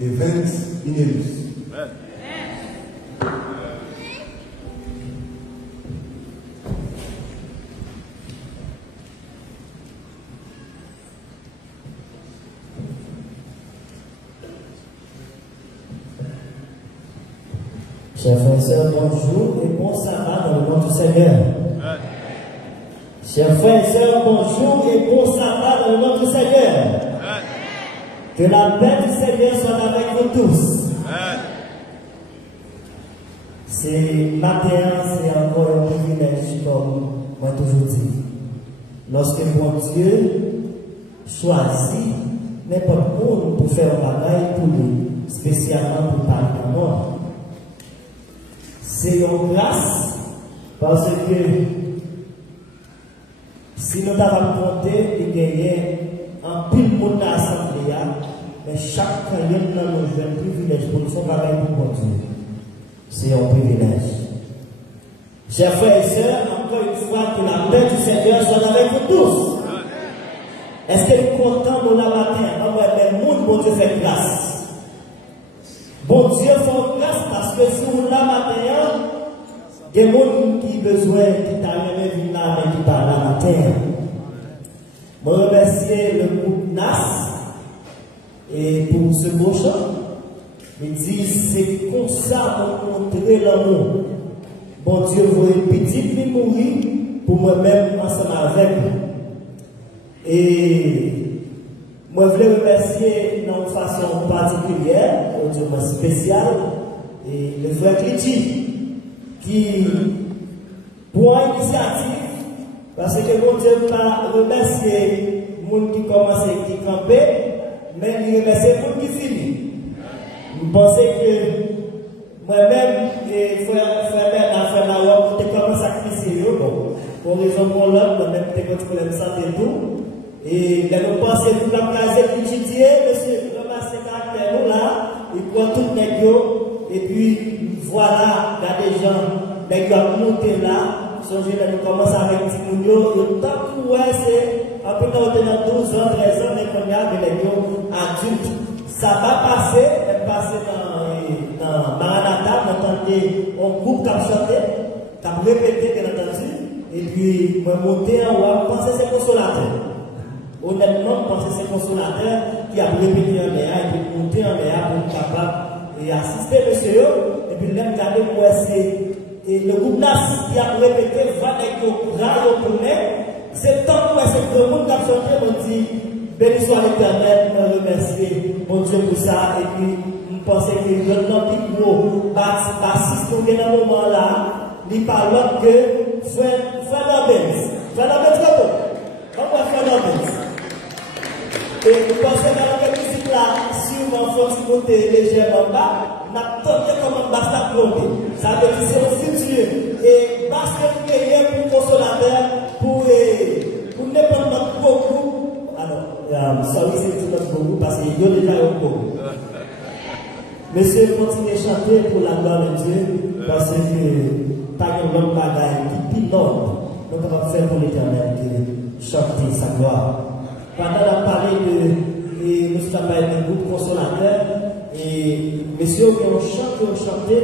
Events Inelus. Chers frères et sœurs, bonjour et bon sabbat dans le nom du Seigneur. Chers frères et sœurs, bonjour et bon sabbat dans le nom du Seigneur. Que la paix du Seigneur soit avec vous tous. C'est matin, c'est encore un privilège, comme moi toujours dit. Lorsque mon Dieu choisit n'importe où pour faire un bagage pour lui, spécialement pour parler de moi. C'est une grâce parce que si nous avons compté et gagné un pile monde à l'assemblée, mais chaque canyon dans nos jeunes privilèges pour nous faire pareil pour mon Dieu. C'est un privilège. Chers frères et sœurs, encore une fois, que la paix du Seigneur soit avec vous tous. Est-ce que nous comptons de la matin? Mais mon Dieu fait grâce. Bon Dieu fait grâce parce que si vous la matin, il y a des gens qui ont besoin de t'amener là, mais qui parlent la matin. Je remercie le groupe NAS et pour ce beau chant. Il dit c'est comme ça pour montrer l'amour. Bon Dieu, vous êtes petit, puis mourir pour moi-même ensemble avec vous. Et moi, je voulais remercier d'une façon particulière, autrement spéciale, et le frère Cléty, qui, pour une initiative, parce que mon Dieu m'a remercié les gens qui commencent qui camper, mais il remercie les gens qui finissent. Je pensais que moi-même, et frère Ben, la robe, je commence à sacrifier, pour raison pour l'homme, moi-même, je suis problème de santé et tout. Et nous pensons que nous avons casé l'étudier, monsieur, ramassez caractère nous là, il prend tout le négio, et puis voilà, il y a des gens, les gars monter là, songez là, nous commençons avec Timounio, le temps où c'est, un peu dans 12 ans, 13 ans, mais qu'on y a des négio adultes. Ça va passer, dans Maranatha, on entendait un groupe qui a chanté, qui a répété, bien entendu, et puis, moi, monter en haut, je pensais que c'est consolateur. Honnêtement, je pense que c'est consolateur qui a répété en l'air et puis monté en l'air pour être capable et assister monsieur. Et puis, là, regardez moi, c'est le groupe NAS qui a répété, va avec le bras au poulet. C'est tant que c'est le monde qui a chanté, on dit, béni soit l'Éternel, je remercie mon Dieu pour ça. Et puis, je pense que le nom qui gros, bassiste, dans ce moment-là, il parle que frère Lambens. Frère Lambens, très bon. On va faire Lambens. Et vous pensez dans la musique là, si on faut monter légèrement bas, on attendait comment basta plomber. Ça veut dire c'est un futur. Et basta prier pour consolateur, pour n'importe beaucoup. Alors, ça oui, c'est tout beaucoup parce qu'il y a déjà un beaucoup. Monsieur, continuez à chanter pour la gloire de Dieu, parce que pas de l'homme bagaille qui pilote, nous devons faire pour l'Éternel de chanter sa gloire. Pendant la parler nous avons parlé de groupe consolateur, et messieurs qui ont chanté,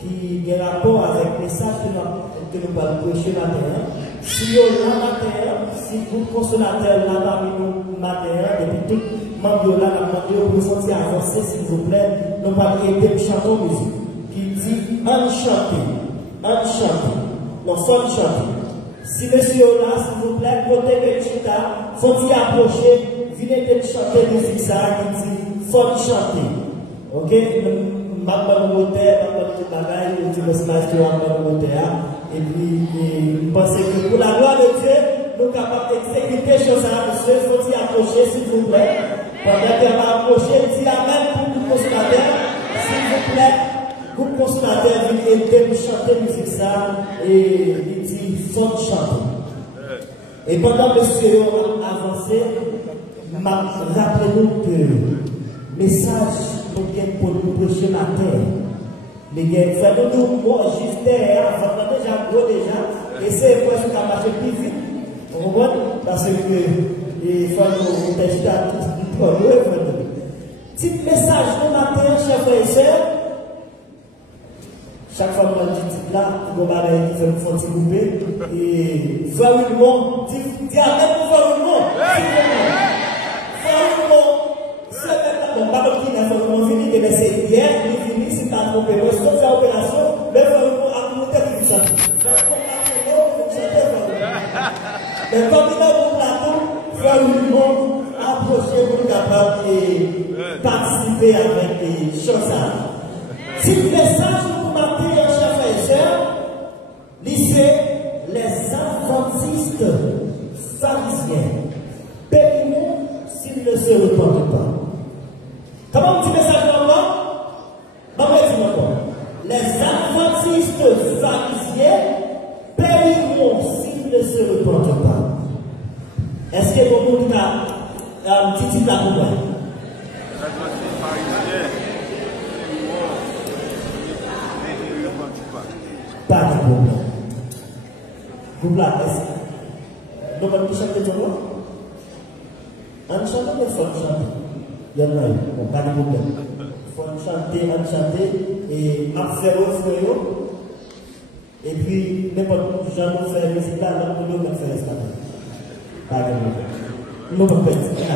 qui a rapport avec le message que nous allons prêcher matin. Si on a matin, si le groupe consolateur là parmi nous matin, depuis tout membre là, nous demandons pour sentir avancer, s'il vous plaît, nous allons aider chanter musique qui dit enchanté, non sans chanter. Si monsieur là, s'il vous plaît, côté que chita, faut-il approcher, venez de chanter musique ça qui dit faut chanter. Ok? Maman moteur, maman tout bagaille, on dit le smash de maman moteur. Et puis, pensez que pour la gloire de Dieu, nous sommes capables d'exécuter choses à monsieur, faut-il approcher, s'il vous plaît. Pendant qu'on va approcher, dit amen pour le consolateur, s'il vous plaît. Groupe consolateur vient aider nous chanter musique ça et il dit faut chanter. Et pendant que monsieur a avancé, rappelez-nous que le message pour nous prêcher la terre. Les gars, faites-nous juste avant déjà gros déjà, et c'est pour ça qu'on marche plus vite. Vous comprenez? Parce que il faut nous tester à tout. Petit message de matin. là, il va qui fait une fonte coupée. Et frère Wilmon, dis à même pour frère Wilmon. Frère Wilmon, c'est maintenant, bon, pas comme qui n'a pas fini, mais c'est hier, il finit, c'est pas trompé. Mais sauf cette opération, le frère Wilmon a monté qui chante. Mais comme il a mon plateau, frère Wilmon a approché pour capable de participer avec les choses. Si le message pour marquer, chers frères et sœurs, lycée, les adventistes pharisiens paieront s'ils ne se repentent pas. Comment on dit le message là-bas? Maman dit encore. Les adventistes pharisiens paieront s'ils ne se repentent pas. Est-ce que vous avez un petit titre là pour moi? Pas de problème. Vous là, est-ce que nous allons chanter tout le monde? On chante, mais il faut chanter. Il y en a eu, bon, pas de problème. Il faut chanter, et on fait au feu. Et puis, n'importe qui j'en ai fait musique là, donc nous allons faire ça. Pas de problème. Nous allons faire ça.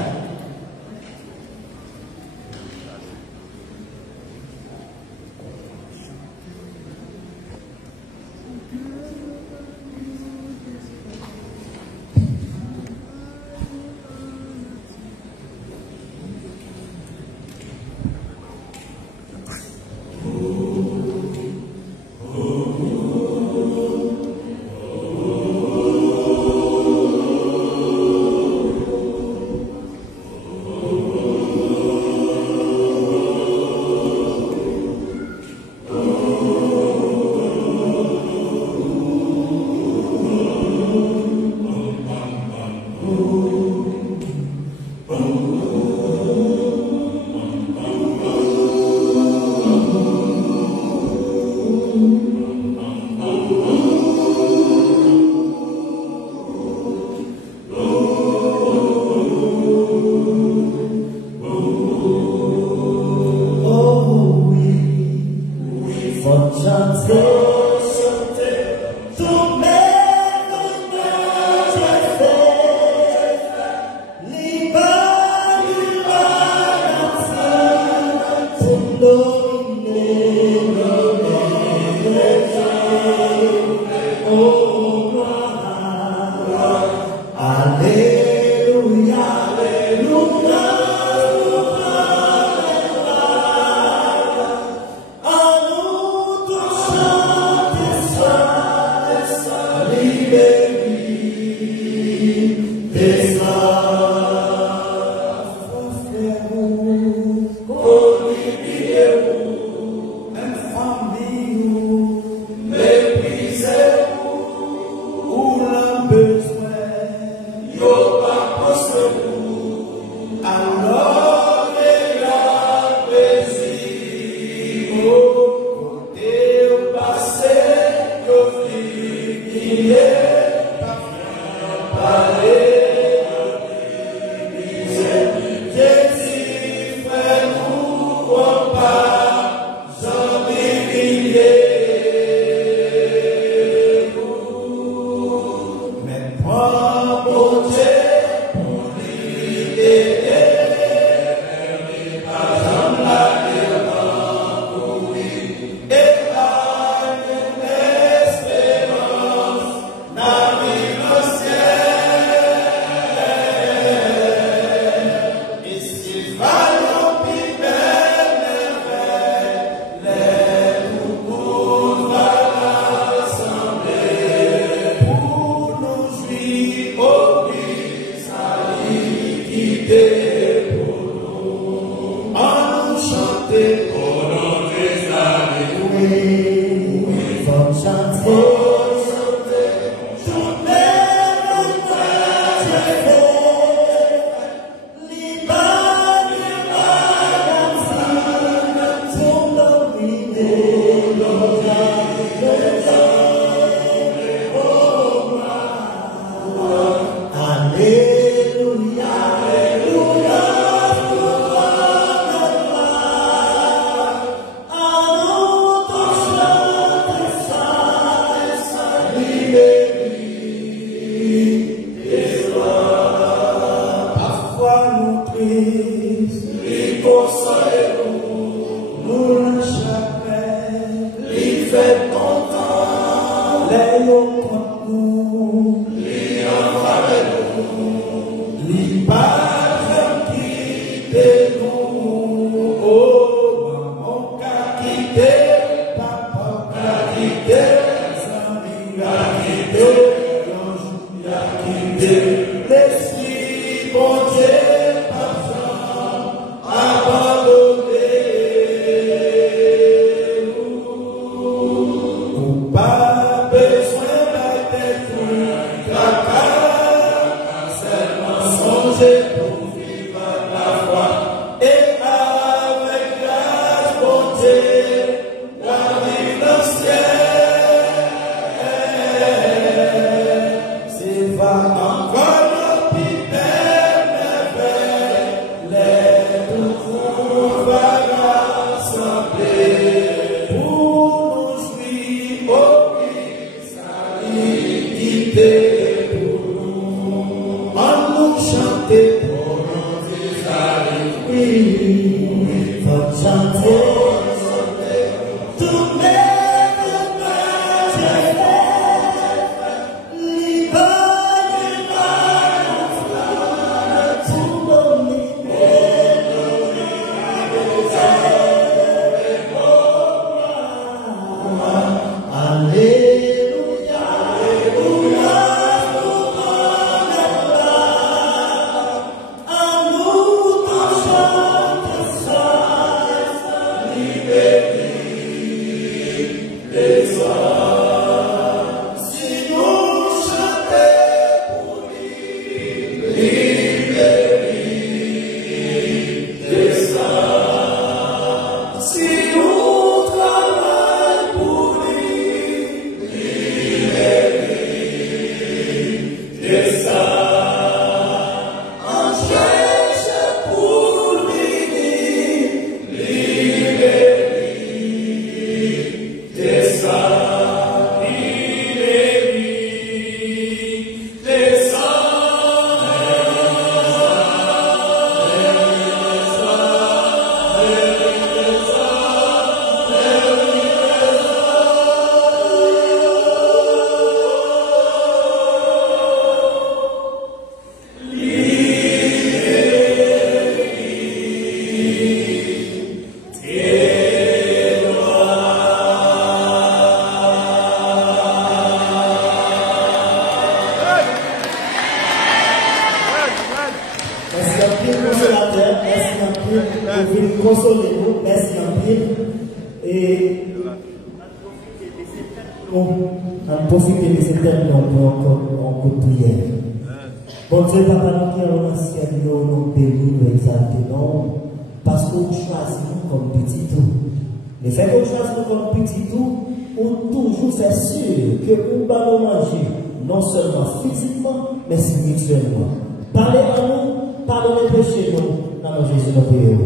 Non seulement physiquement, mais spirituellement. Parlez à nous, pardonnez chez nous, dans Jésus notre Père.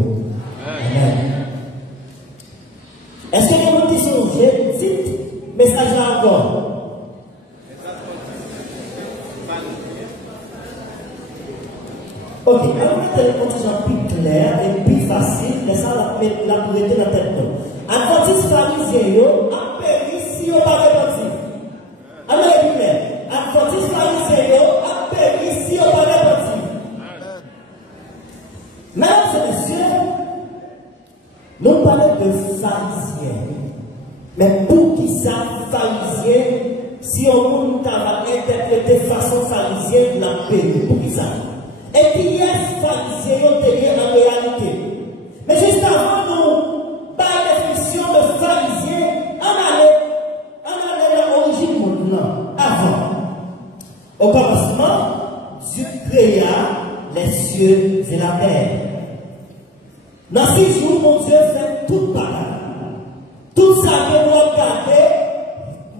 Amen. Est-ce que les gens qui sont jeunes, dites message là encore? Ok, alors on va une condition plus claire et plus facile, mais ça la prêter dans la tête. Adventiste pharisien, a péri si on va repentir. Alors, Adventiste pharisien a péri si on va repentir. Mesdames et messieurs, nous parlons de pharisiens. Mais pour qui ça, pharisien, si on va interpréter façon pharisienne, la péri, pour qui ça? Et puis, il y a pharisien en réalité. Mais juste avant nous, par définition de pharisien, on allait à l'origine du monde, avant. Au commencement, Dieu créa les cieux et la terre. Dans 6 jours, mon Dieu fait tout pareil. Tout ça que vous regardez,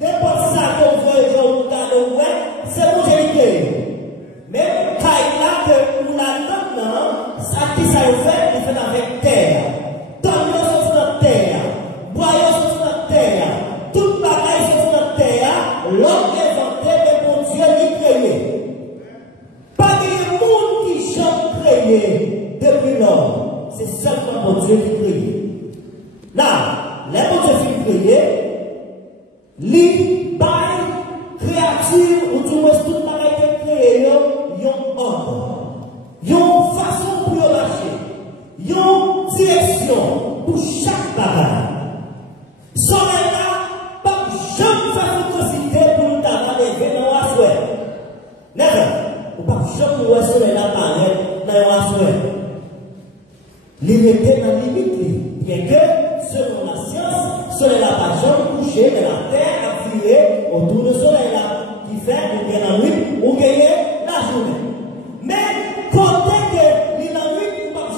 n'importe ça que vous regardez, c'est mon Dieu qui crée. Mais quand il a que nous l'avons, ça qui ça fait, il fait avec terre. Tombe sur la terre, boyau sur la terre, tout pareil sur la terre, l'homme inventé, mais mon Dieu lui créé. Pas de monde qui chante créé depuis l'homme, c'est seulement mon Dieu qui créé. Là, les mon Dieu qui créé, lui, par créature, ou du moins tout pareil qui créé, yon ordre, yon façon pour marcher, yon direction pour chaque bagage. Soleil là, pas jamais faire photosité pour nous lever dans la souhait. Never. Ou pas jamais voir soleil là dans la souhait. Limité dans la limite, bien que, selon la science, soleil là pas jamais couché, mais la terre a viré autour du soleil là, qui fait ou bien la nuit, ou gagner la journée. Mais, côté que l'île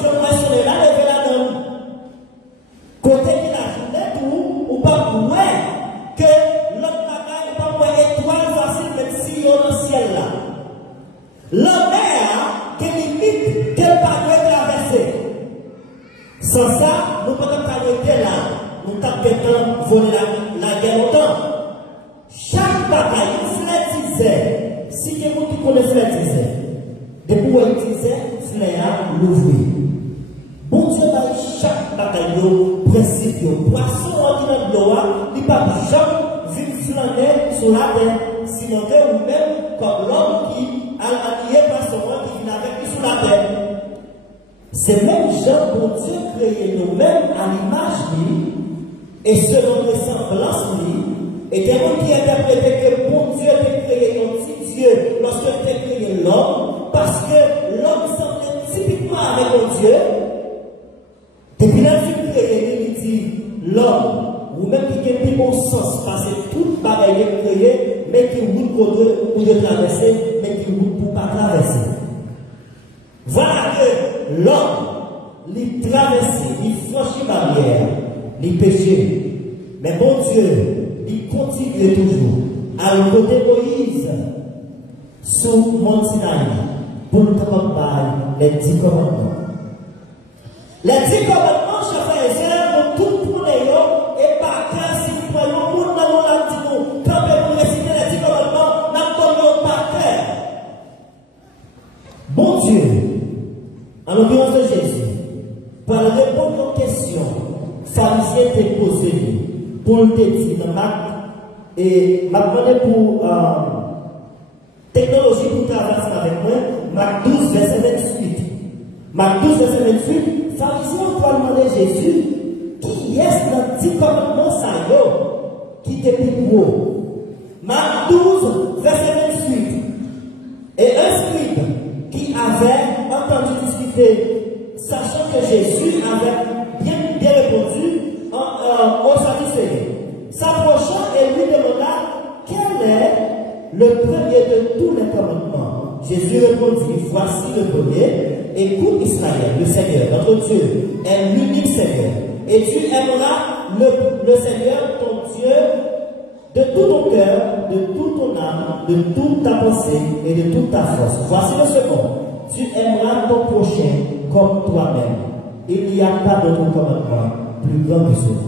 je vais sur les là, lever la donne. Côté que la journée, ou pas pour que l'autre bagaille n'est pas pour étoile facile, mais si on est dans le ciel là. La mer, qui limite, qu'elle pas traverser. Sans ça, nous ne pouvons pas arrêter là. Nous tapons voler la guerre autant. Chaque bagaille, il disait, si quelqu'un qui connaît disait, depuis où il disait, Fléa l'ouvrir. Bon Dieu va chaque bataille, principe, poisson ordinaire de l'eau, il ne peut pas jamais flâner sur la terre, sinon que ou même comme l'homme qui a allié par son roi qui vient avec lui sur la terre. C'est même gens pour Dieu créé nous-mêmes à l'image de lui et selon ressemblance de lui. Et des gens qui interprétaient que bon Dieu a créé un petit Dieu lorsqu'il a créé l'homme, parce que l'homme semblait typiquement avec un Dieu. Depuis là, il créé, il dit l'homme, ou même qui a un bon sens, parce que toute bagaille est créée, mais qui route pour de traverser, mais qui route pour ne pas traverser. Voilà que l'homme, il traverse, il franchit barrière, il péché. Mais bon Dieu, il continue toujours à le côté de Moïse sur Mont Sinaï pour nous accompagner les 10 commandements. Les 10 commandements, chers frères et sœurs, nous tous prenons et par cœur, si nous prenons pour nous dans la dit-nous, quand nous réciter les 10 commandements, nous prenons par cœur. Bon Dieu, en l'occurrence de Jésus, par répondre aux questions, pharisiens t'ont posé pour le dire dans Marc, et m'a demandé pour technologie pour traverser avec moi, Marc 12, verset 28. Marc 12, verset 28, pharisiens ont demandé à Jésus, qui est dans 10 commandements ça qui était plus gros. Marc 12, verset 28. Et un scribe qui avait entendu discuter, sachant que Jésus avait bien répondu aux Sadducéens, s'approchant et lui demanda quel est le premier de tous les commandements. Jésus répondit, voici le premier. Écoute Israël, le Seigneur, notre Dieu, est l'unique Seigneur. Et tu aimeras le Seigneur, ton Dieu, de tout ton cœur, de toute ton âme, de toute ta pensée et de toute ta force. Voici le second. Tu aimeras ton prochain comme toi-même. Il n'y a pas d'autre commandement plus grand que cela.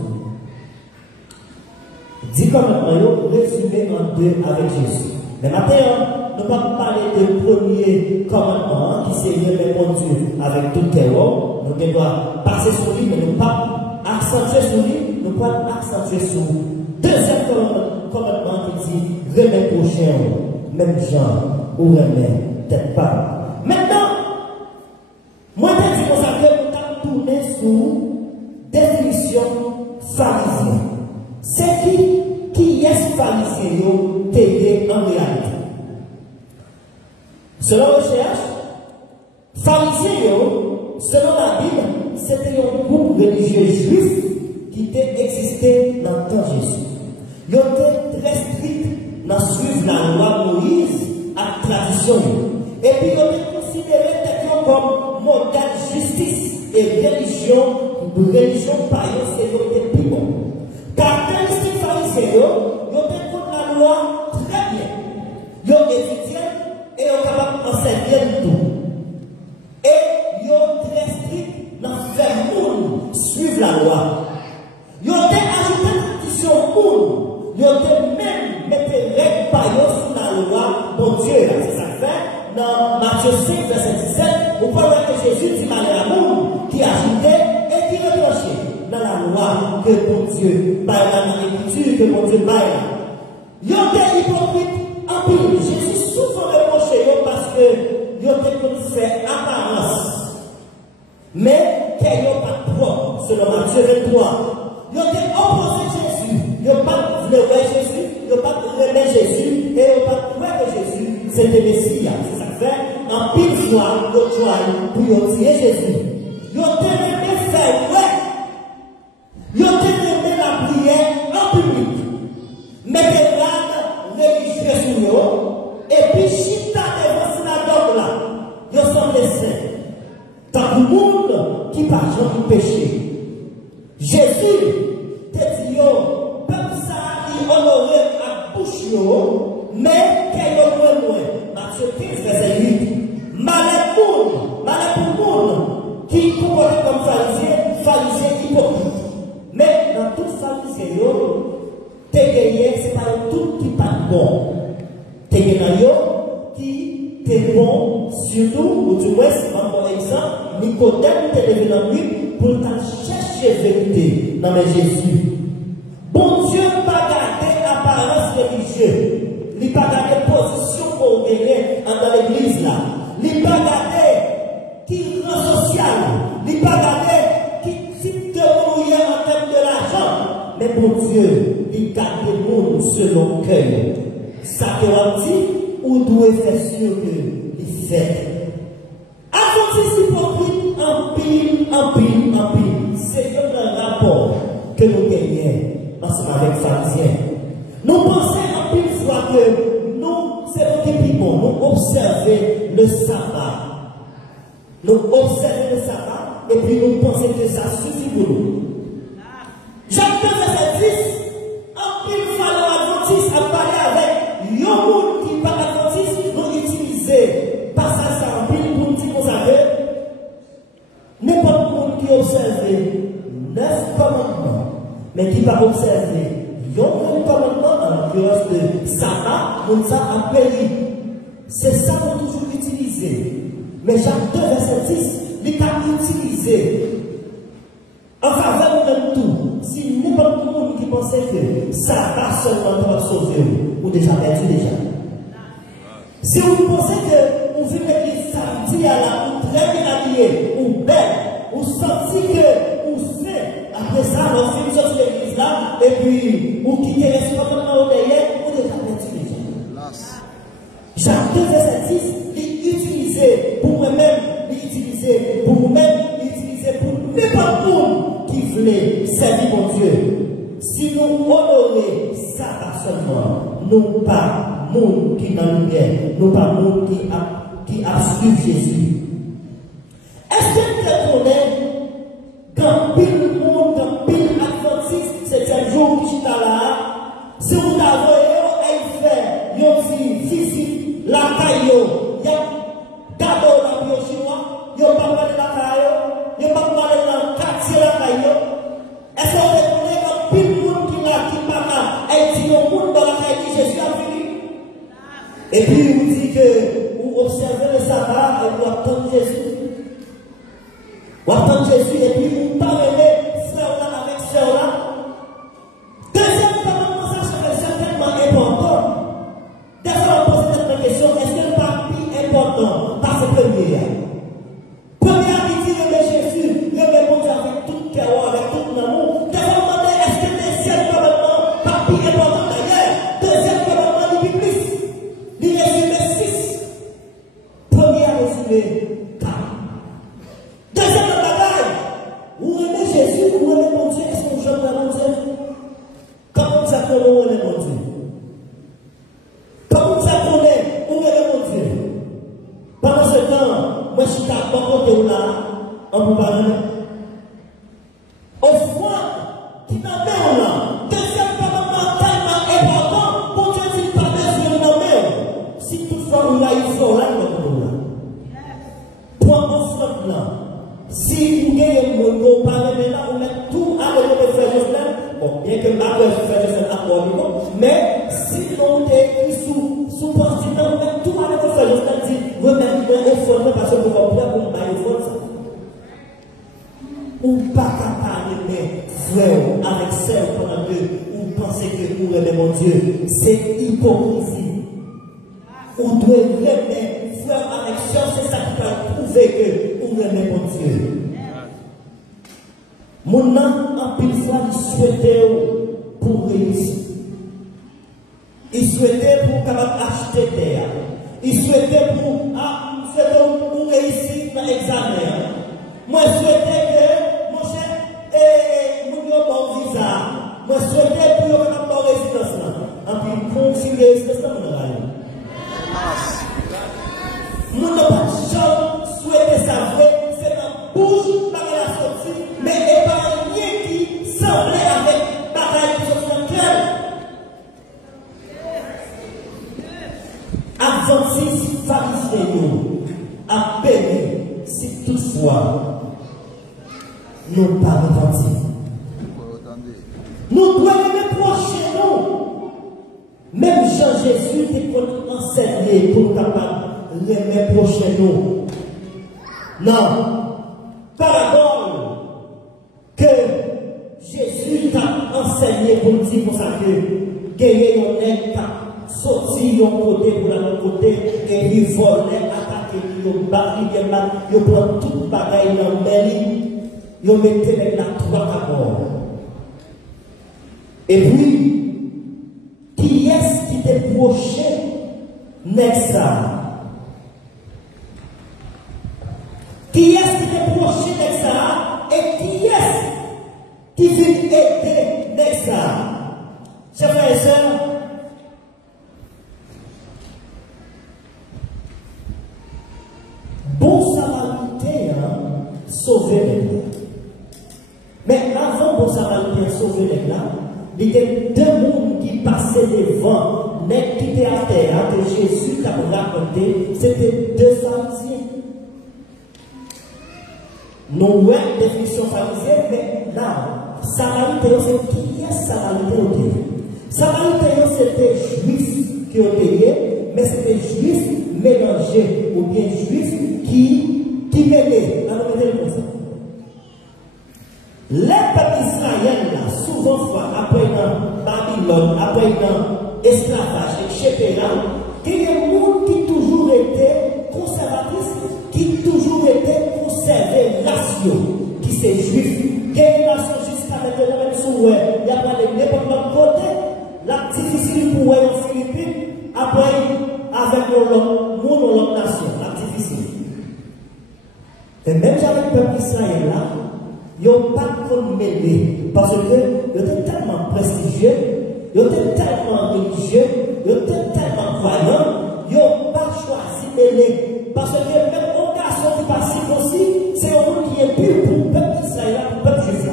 10 commandements résumés en 2 avec Jésus. Mais maintenant, nous allons parler du premier commandement qui c'est aimer mon Dieu avec tout cœur. Nous devons passer sur lui, mais nous ne pas accentuer sur lui, nous pas accentuer sur deuxième commandement qui dit remet prochain, même gens ou remet peut-être pas. Maintenant, moi je dis ça que nous tourner sur définition pharisien. C'est qui est pharisien en réalité. Selon la recherche, pharisiens, selon la Bible, c'était un groupe religieux juif qui était existé dans le temps de Jésus. Ils étaient très stricts dans suivre la loi Moïse à la tradition. Et puis ils étaient considérés comme modèle justice et religion païenne, c'est plus bon. Caractéristique pharisien, ils étaient contre la loi très bien. Ils ont étudié et ils sont capables d'enseigner tout. Et ils sont très stricts dans faire monde suivre la loi. Ils ont ajouté une tradition monde. Ils ont même mis des règles païennes sur la loi. Bon Dieu, c'est ça que fait. Dans Matthieu 5, verset 17, vous parlez que Jésus dit malheur à monde qui ajoutait et qui retranchait dans la loi que bon Dieu baille dans l'écriture, que bon Dieu baille. Ils ont été hypocrites. En plus, Jésus souvent reproché parce que ils ont été fait apparence. Mais qu'ils n'ont pas propre, selon Matthieu 23. Ils ont été opposés à Jésus. Ils n'ont pas voulu Jésus, ils n'ont pas voulu Jésus, et ils n'ont pas cru que Jésus, c'était Messie. C'est ça que fait. En pile soir, ils ont tué Jésus. Ils ont été faire ouais. Ils ont été la prière en public. Mais des rangs religieux sur eux, et puis chita devant la synagogue là, ils sont les saints. Dans le monde qui parle du péché. Jésus te dit, comme ça, il honorait à bouche, mais qu'elle honorait moins. Matthieu 15, verset 8. Malheur pour le monde qui comporte comme pharisien hypocrite. Mais dans tout pharisien, t'es gagné, c'est pas tout qui pas bon. T'es gagné qui t'es bon, surtout, ou du moins, c'est un bon exemple, mais Nicodème était devenu dans la nuit pour chercher vérité dans les Jésus. Bon Dieu n'a pas gardé apparence religieuse. Il n'a pas gardé position pour gagner dans l'église là. Il n'a pas gardé qui rang social. Il n'a pas gardé qui type de mouillé en termes de l'argent. Mais pour Dieu, il garde le monde selon le cœur. Ça te dit, ou doit faire sûr que il fait. Adventiste hypocrite en pile. C'est un rapport que nous gagnons ensemble avec pharisiens. Nous pensons en pile fois que nous, c'est nous qui vivons, nous observons le sabbat. Nous observons le sabbat et puis nous pensons que ça suffit pour nous. Jacques 2, verset 10, en pile fois l'Adventiste a parlé avec Yomoun qui parle Adventiste, nous utiliser passage ça en pile pour nous dire qu'on savait. N'importe qui qui observe 9 commandements, mais qui va observer un commandement en l'occurrence de sabbat, nous ça a péri. C'est ça qu'on toujours utilisé. Mais Jacques 2, verset 10, il a utilisé en faveur de tout. Si n'importe qui pensait que ça va seulement pour sauver, ou déjà perdu déjà. Si vous pensez que vous vivez l'église samedi à la ou très bien habillé, ou belle, ou senti que vous fait, après ça, on finit sur l'église là, et puis vous quittez les commandements derrière, ou déjà perdu déjà. Jacques 2, verset 10, il utilisait pour moi-même, il utilisait pour vous-même, il utilisait pour n'importe qui voulait servir mon Dieu. Si nous honorons ça seulement, nous pas monde qui dans le guerre, nous pas monde qui a suivi Jésus. Est-ce que tu connais quand pile monde, quand pile adventiste, c'est un jour qui est là, si vous avez fait, une visite, la caillou, il y a d'abord la bio chinois, il n'y a pas parlé de la caillou, il n'y a pas parlé de la quartier la caillou. Est-ce que vous connaissez quand pile monde qui là, qui parle, et dit au monde dans la caillou, Jésus a fini? Et puis vous dites que vous observez le sabbat et vous attendez Jésus. Vous attendez Jésus et puis vous parlez frère là avec sœur là. Deuxième commandement, ça c'est certainement important. Des fois on pose cette question, est-ce que le pas plus important par ce premier? Première qui dit le Jésus, le bon Dieu avec tout cœur, avec tout l'amour. Des fois on demande est-ce que le deuxième commandement pas plus important d'ailleurs? Deuxième commandement du plus. Il résumé 6. Premier résumé 4. Deuxième bataille. Vous aimez Jésus, vous aimez mon Dieu, est-ce qu'on chante mon Dieu? Comment ça connaît, vous aimez mon Dieu? Comment ça connaît, vous aimez mon Dieu? Pendant ce temps, moi je suis à côté là, en vous parlant. Au fond, qui n'a pas là, deuxième commandement tellement important, pour Dieu dit pas besoin de nommer. Si toutefois vous l'avez fait, là, pour offrande là, si vous gagnez mon mot, parlez là, vous mettez tout à l'heure de faire Joseph, bon, bien que ma mère fait Joseph à moi, mais si on est écrit sous postiment, vous mettez tout à l'heure de faire Joseph, dit, vous mettez offrande parce que vous comprenez pour m'aller offrande ça. Ou pas capable de frère avec sœur pendant que vous pensez que vous aimez mon Dieu, c'est hypocrisie. Vous devez aimer frère avec sœur, c'est ça qui va prouver que vous aimez mon Dieu. Mon âme, en pile fois, il souhaitait pour réussir. Il souhaitait pour capable acheter terre. Il souhaitait pour réussir dans l'examen. Moi, je souhaitais que mon cher mon bon visa. Moi, je souhaitais pour avoir une bonne résidence. En plus, continuer résidence dans mon rêve. Nous n'avons pas souhaité savoir, c'est dans bouche par la sortie, mais il n'y a pas rien qui semblait avec bataille qui sont dans le cœur. Adventiste pharisien a payé si toutefois nous pas repentis. Nous devons reprocher nous. Même Jean-Jésus était enseigné pour nous capables de reprocher nous. Non. parabole que Jésus t'a enseigné pour dire pour ça que gagner un nègre sorti d'un côté pour l'autre côté et puis voler, attaquer, il prend toute bagaille dans le belly, il met avec la trois à mort. Et puis, qui est-ce qui t'est proché n'est-ce ça? Qui est-ce qui t'est proché n'est-ce ça? Et qui est-ce qui vient aider n'est-ce ça? Chers frères et sœurs, bon samaritain sauver les gens. Mais avant bon samaritain sauver les gens, il y a deux mondes qui passaient devant, net qui étaient à terre, que Jésus t'a raconté, c'était deux pharisiens. Nous avons une définition pharisienne, mais là, samaritain, c'est qui est samaritain? Samaritain, c'était juif qui ont payé, mais c'était juif mélangé, ou bien juif qui mêlait. Alors, mettez-le comme ça. Les peuples israéliens, souvent, après dans Babylone, après dans l'esclavage, etc., il y a des gens qui toujours étaient conservatistes, qui toujours étaient conservés, nationaux, qui sont juifs. Il y a des nations jusqu'à maintenant, même si il y a pas de n'importe côté, la difficile pour eux en Philippines, après, avec l'autre nation, la difficile. Et même avec le peuple israélien là, ils n'ont pas de mêler parce qu'ils étaient tellement prestigieux, ils étaient tellement religieux, ils étaient tellement croyants, ils n'ont pas choisi de mêler. Parce que même au garçon qui participe aussi, c'est un monde qui est pur pour le peuple israélien, pour le peuple juif.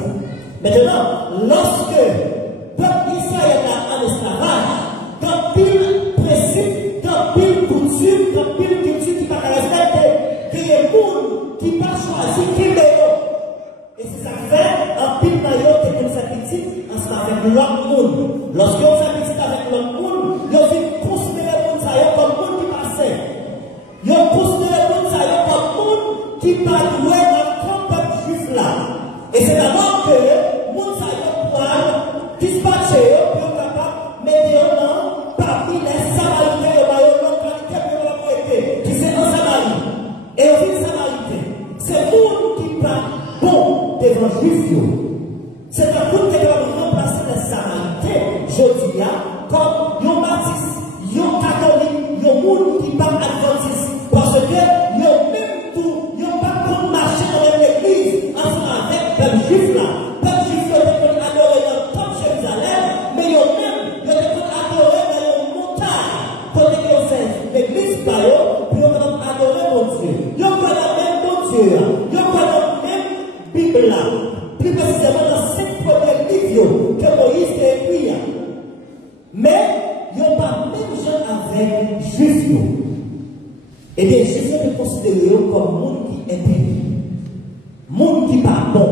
Maintenant, lorsque le peuple israélien en esclavage, quand pile principe, quand pile coutume, quand pile culture qui va respecter, il y a des gens qui ne pas choisir qui est. Et c'est ça que fait, en pile maillot, c'est comme ça petit, ensemble avec l'autre monde. Lorsqu'on fait petit avec l'autre monde, ils vont considérer le monde comme monde qui passe. Ils vont considérer le monde comme monde qui parle dans le peuple juif là. Et c'est d'abord que le monde pourra dispatcher, pour être capable de mettre parmi les samaritains, qui c'est un Samarie. Et on dit Samaritains. C'est le monde qui parle bon devant juif. C'est un monde qui va remplacer les Samaritains, je dis, comme yon baptiste, yon catholique, yon monde qui parle adventiste. Parce que yon même tout, yon pas pour marcher dans l'église ensemble avec le peuple juif là. Le peuple juif yon est pour adorer dans le temple Jérusalem, mais yon même, yon est pour adorer dans une montagne. Côté que yon fait l'église par yon, puis yon va adorer mon Dieu. Yon connaît même mon Dieu, yon connaît même Bible là. Plus précisément dans 5 premiers livres que Moïse a écrit. Mais yon pas même gens avec juif. Et bien, Jésus est considéré comme monde qui est impur, monde qui n'est pas bon.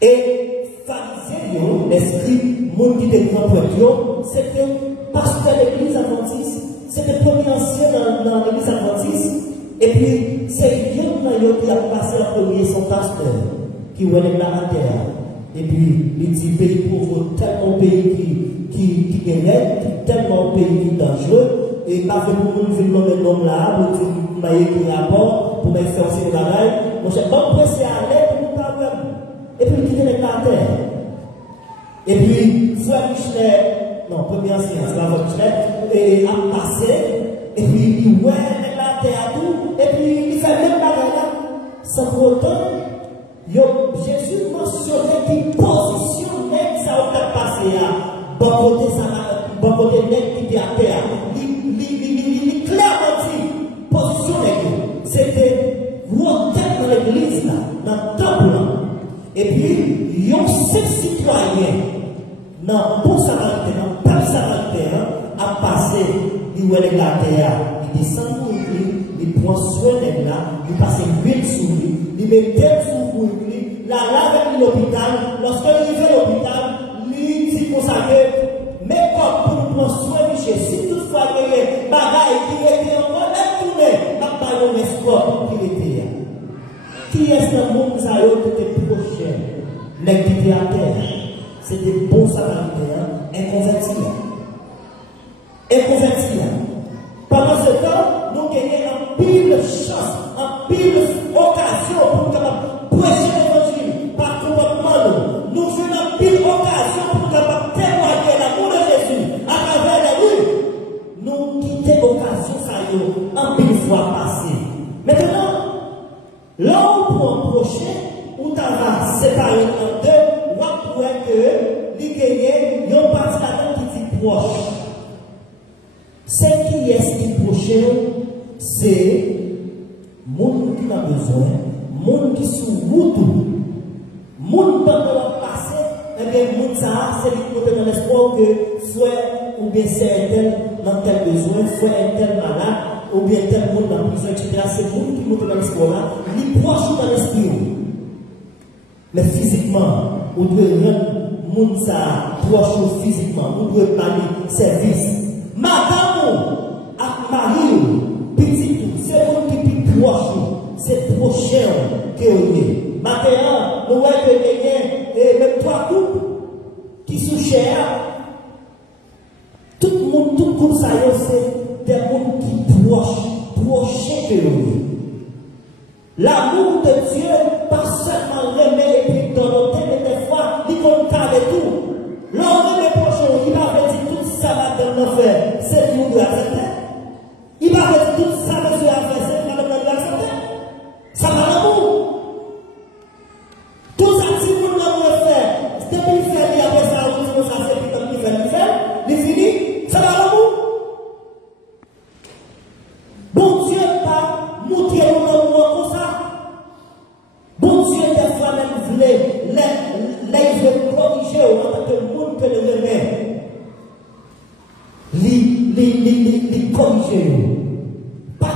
Et pharisiens, l'esprit, monde qui était grand prêtre, c'était pasteur de l'église adventiste, c'était premier ancien dans l'église adventiste. Et puis, c'est Dieu qui a passé en premier son pasteur, qui est là à terre. Et puis, il dit pays pauvre, tellement pays qui est tellement pays qui est dangereux. Et pas fait pour nous venir dans le nom là, pour dire que nous qui rapport, pour me faire aussi des bagailles. Mon cher, bon, pressé à l'aide pour nous parler. Et puis, quitter les terre. Et puis, frère Michelet, non, première séance, là, votre Michelet, a passé, et puis, il voit la terre tout, et puis, il fait même bagaille là. Sans pour autant, Jésus mentionnait qu'il positionnait ça au fait passé à bon côté, bon côté net qui était à terre. Il clairement dit, positionnez-vous. C'était monter dans l'église, là, dans le temple. Et puis, il y a 5 citoyens, dans le bon samaritain, dans le peuple samaritain, à passer, il voit la terre, il descend pour lui, il prend soin de là, il passe une huile sur lui, il met tête sur lui, la lave avec l'hôpital, lorsqu'il arrive à l'hôpital, lui dit pour ça que, mais comme pour prendre soin de chez, si toutefois il y a des bagailles qui étaient encore tournées, pas de l'espoir qui était. Qui les qui étaient à terre, c'est des bons samaritains, inconvertis. Pendant ce temps, nous gagnons un pile de chance, un pile d'occasion pour prêcher l'évangile par comportement. Nous faisons un pile d'occasion pour témoigner l'amour de Jésus à travers les rues. Nous quittons l'occasion, ça y est, un pile fois passé. Maintenant, là où pour un prochain, où tu vas séparer en deux, on pourrait que les gagnants, ils ont parti là-dedans qui dit proche. C'est qui est-ce qui est prochain? C'est monde qui a besoin, monde qui sous route, monde dans le passé, et bien monde ça, c'est qui côté dans l'espoir que soit ou bien c'est un tel dans tel besoin, soit un tel malade, ou bien tel monde dans prison, etc. C'est monde qui monte dans l'espoir là, il proche dans l'esprit. Mais physiquement, on doit rendre monde ça proche physiquement, on doit parler service. Madame, à Marie, petit, c'est mon qui proche, c'est prochain que vous êtes. Maintenant, nous voyons que et même trois couples qui sont chers. Tout le monde, tout comme ça, c'est des gens qui proches que vous êtes. L'amour de Dieu, pas seulement remet et puis donner, mais des fois, il compte avec tout. L'homme des prochains, il va dire tout ça va dans l'enfer, c'est nous de accepter. Il va dire tout ça, monsieur a fait, c'est nous de accepter. Ça va l'amour. Tout ça, si vous l'avez fait, depuis le fait, il y avait ça, vous ça, c'est puis comme il fait, il finit, ça va l'amour. Bon Dieu, pas montrer l'amour comme ça. Bon Dieu, des fois, même voulait, les veut corriger en tant que monde que le remet. Les corriger. Pas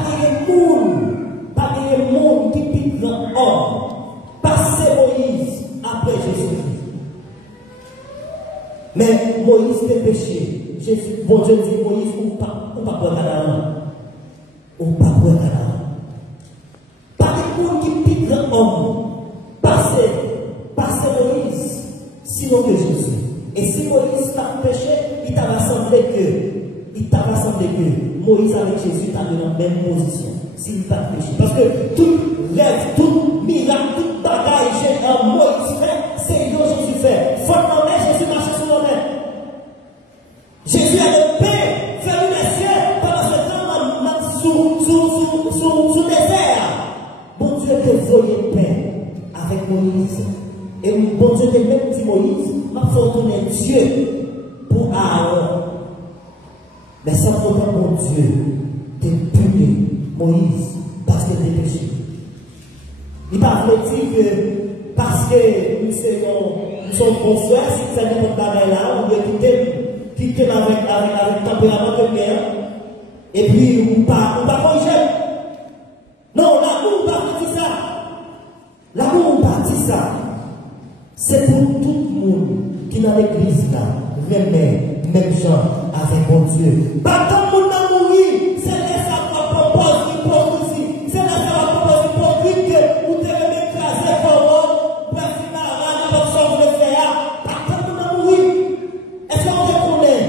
de monde qui pique dans l'homme. Passer Moïse après Jésus. Mais Moïse était péché. Jésus, bon Dieu dit Moïse, ou pas pour Canaan. Ou pas pour Canaan. Pas de monde qui pique dans l'homme. Passer Moïse, sinon que Jésus. Et si Moïse t'a péché, il t'a rassemblé que Moïse avec Jésus t'a dans la même position. S'il t'a péché. Parce que tout rêve, tout miracle, tout bagaille, Moïse fait, c'est Jésus fait. Faut demander, Jésus marche sur la main. Jésus a le paix, fait les cieux, pendant ce temps, sous le désert. Bon Dieu te voyait paix avec Moïse. Et bon Dieu te même dit Moïse, m'a fait tourner Dieu pour Aaron. Mais sans pourtant, mon Dieu, te puni Moïse parce que t'es péché. Il va dire que parce que nous sommes bons frères, si vous avez notre bagage là, on doit quitter avec tempérament de bien, et puis on pas corriger. Non, l'amour pas dit ça. L'amour pas dit ça. C'est pour tout le monde qui dans l'église là, même gens avec mon Dieu. Pas tout le monde a mouru, c'est là ça qu'on propose l'hypocrisie. C'est là ça qu'on propose l'hypocrisie que vous devez m'écraser pour moi, pour finir à la personne de faire. Pas tout le monde a mouru. Est-ce qu'on reconnaît?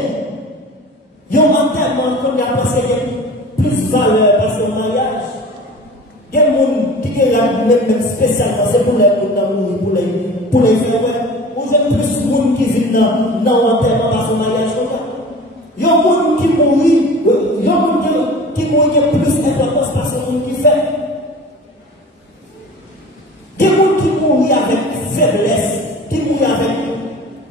Il y a un enterrement qu'on a passé plus valeur parce que mariage. Il y a des gens qui ont même spécialement, c'est pour les gens pour les frères. Vous êtes plus de gens qui vivent dans l'enterrement parce que mariage. Il y a des gens qui mourent, il y a des gens qui mourent plus d'importance parce que qui fait. Il y a des gens qui mourent avec faiblesse, qui mourent avec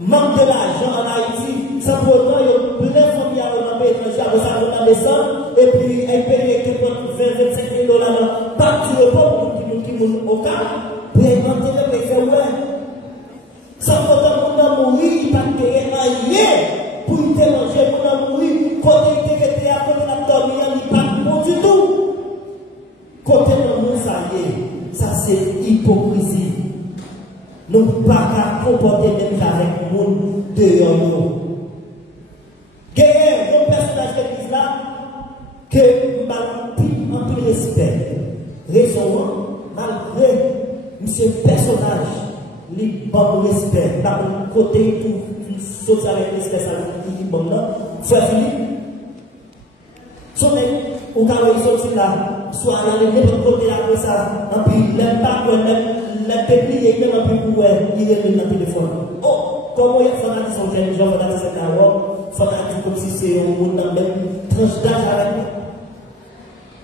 manque de l'argent en Haïti. Sans pour autant, il y a plein de familles à l'entrée étrangère, ça va descendre, et puis elle paye $20-25 $000. Pas de repos pour qui mourent au cas, pour inventer le faire ouais. Sans pour autant, on a mouru, il va te rien pour te manger, on a mouru, côté il était à côté de la dormir, il n'est pas bon du tout. Côté de nous, ça y est, ça c'est hypocrisie. Nous ne pouvons pas comporter même avec le monde dehors. Il y a un personnage de l'église là que malgré en tout respect, raison, malgré ce personnage, il il bon respect, par un côté, tout saute avec respect, ça dit bon là, frère Philippe. Ou quand ils sont là, soit à la même côté après ça, et puis les pas les déplier, même un peu pour il est dans le téléphone. Oh, comment il faut dire son jeune gens, faut dire c'est un homme, faut dire comme si c'est un monde dans même tranche d'âge avec nous.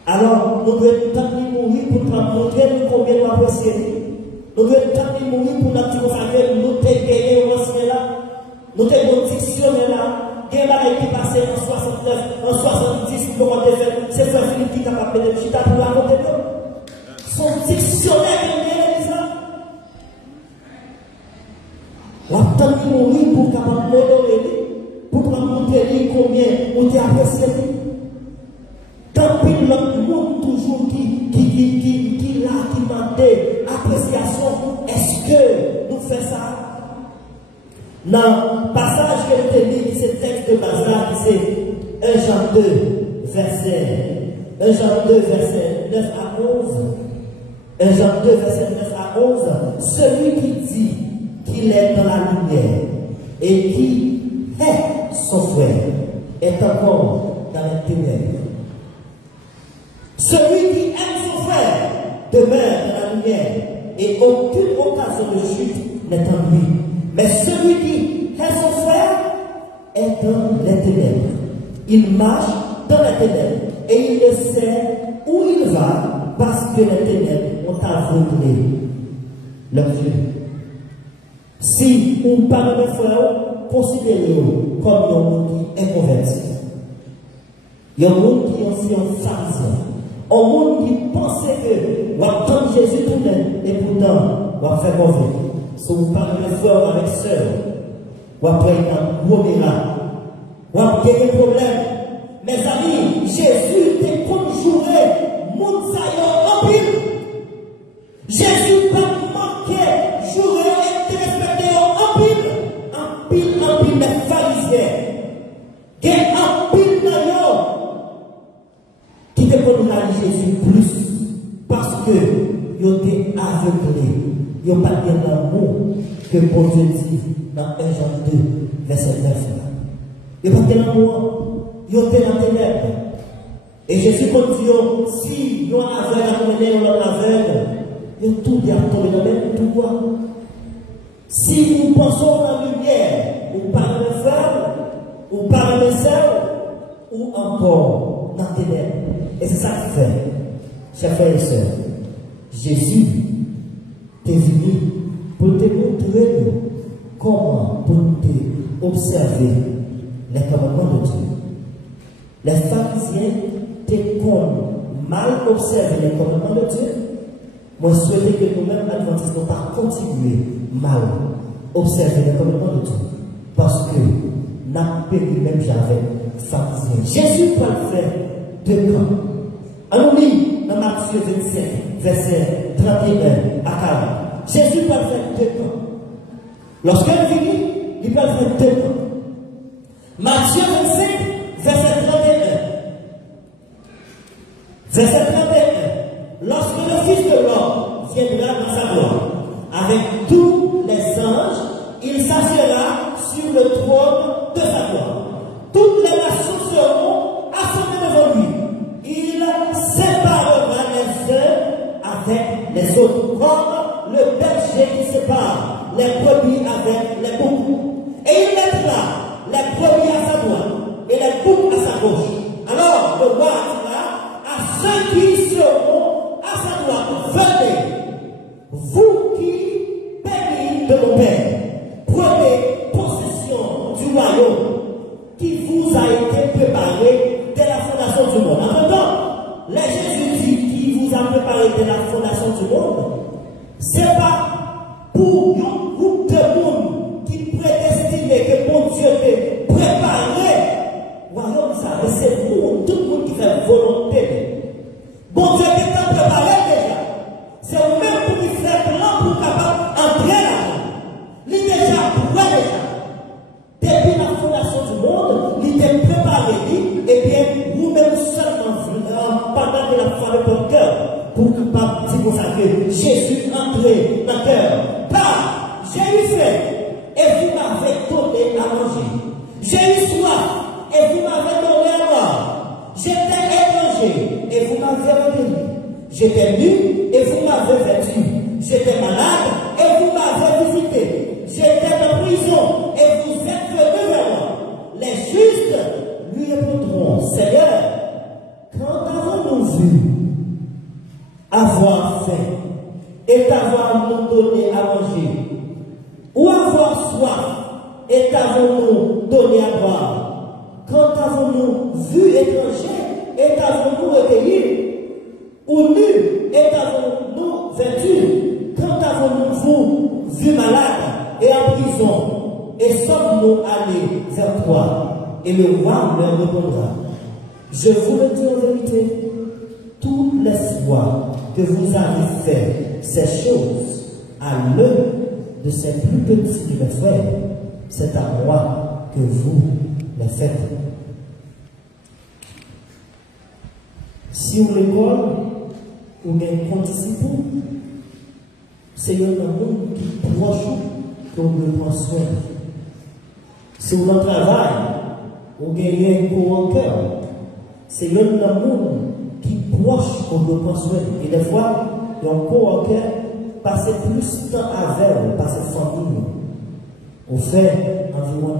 Alors, nous devons tant mourir pour montrer combien nous apprécions. Nous devons tant mourir pour notre consacrer, nous devons gagner au ancien là, nous devons dictionner là. Il y a des qui passent en 69, en 70, comment te faire, c'est Frère Philippe qui est capable de mettre chita pour raconter nous. Son dictionnaire est bien, ça. La tante mourir pour capable de m'honorer, pour montrer combien on t'a apprécié. Tant pis l'autre monde toujours qui l'a demandé appréciation, est-ce que nous faisons ça? Dans le passage que je lis, ce texte de Bazar, c'est 1 Jean 2, verset 9 à 11. 1 Jean 2, verset 9 à 11. Celui qui dit qu'il est dans la lumière et qui est son frère est encore dans les ténèbres. Celui qui aime son frère demeure dans la lumière et aucune occasion de chute n'est en lui. Mais celui qui est son frère est dans les ténèbres. Il marche dans les ténèbres et il ne sait où il va parce que les ténèbres ont aveuglé leurs yeux. Si on parle de frère, considérez-le comme un monde qui est converti. Il y a un monde qui est aussi un pharisien. Un monde qui pensait que on va attendre Jésus tout le monde et pourtant on va faire mauvais. Si vous parlez de frère avec soeur, ou après un gros miracle, ou après des problèmes. Mes amis, Jésus t'est conjuré, mon saillot en pile. Jésus pas manqué, juré et respecté en pile, mes pharisiens. Qu'il en pile dans l'eau, qui te connaît Jésus plus, parce que ils ont été aveuglés. Il n'y a pas de l'amour que bon Dieu dit dans 1 Jean 2, verset 9. Il n'y a pas de l'amour. Il y a des ténèbres. Et Jésus dit, si nous avons aveugle à mener, nous avons aveugle, il y a tout bien tombé dans le même tout quoi. Si nous pensons à la lumière, ou par le frère, ou par le sœur, ou encore dans les ténèbres. Et c'est ça qu'il fait, chers frères et sœurs. Jésus est venu pour te montrer comment pour te observer les commandements de Dieu. Les pharisiens te mal observer les commandements de Dieu. Moi, je souhaite que nous-mêmes, adventistes, ne pas continuer mal observer les commandements de Dieu. Parce que nous avons perdu même avec les pharisiens. Jésus peut le faire deux camps. Alors, lit dans Matthieu 25, verset 31 à 40. Jésus peut le faire deux camps. Lorsqu'il vient, il peut le faire deux camps. Matthieu 25, verset 31. Verset 31. Lorsque le Fils de l'homme viendra dans sa gloire, avec tous les anges, il s'assiera sur le trône de sa gloire. Toutes les nations seront assemblées devant lui. Il séparera les uns avec les autres, comme le berger qui sépare les brebis avec les boucs. Et il mettra les brebis à sa droite et les boucs à sa gauche. Alors le roi dira à ceux qui seront à sa droite, venez, vous qui bénis de mon Père, prenez possession du royaume qui vous a été préparé dès la fondation du monde. En même temps, les Jésus dit qui vous a préparé dès la fondation du monde, c'est pas pour un groupe de monde qui prédestinait que mon Dieu t'ait préparé. Royaume ça, mais c'est pour tout le monde qui fait volonté. Bon Dieu t'est préparé déjà. C'est même pour lui faire plan pour capable d'entrer là-dedans. Il est déjà prêt déjà. Depuis la fondation du monde, il est préparé, et bien vous-même seulement, pendant que la foi de votre cœur, pour capable dire que Jésus entrer dans donné à manger. J'ai eu soif et vous m'avez donné à boire. J'étais étranger et vous m'avez recueilli. J'étais nu et vous m'avez vêtu. J'étais malade et vous m'avez visité. J'étais en prison et vous êtes venus vers moi. Les justes lui répondront, Seigneur, quand avons-nous vu avoir faim et t'avoir nous donné à manger, ou avoir soif et t'avons-nous donné à boire? Quand avons-nous vu étranger et t'avons-nous recueilli, ou nu et t'avons-nous vêtu? Quand avons-nous vu malade et en prison, et sommes-nous allés vers toi? Et le roi leur répondra, je vous le dis en vérité, toutes les fois que vous avez fait ces choses à l'un de ces plus petits de mes frères, c'est à moi que vous les faites. Si on l'école, on a un condisciple, c'est un monde qui est proche qu'on me prend soin. Si on en travaille, on gagne un co-worker, c'est un monde qui est proche qu'on me prend soin. Et des fois, un co-worker passe plus de temps avec eux, passe famille. On fait environ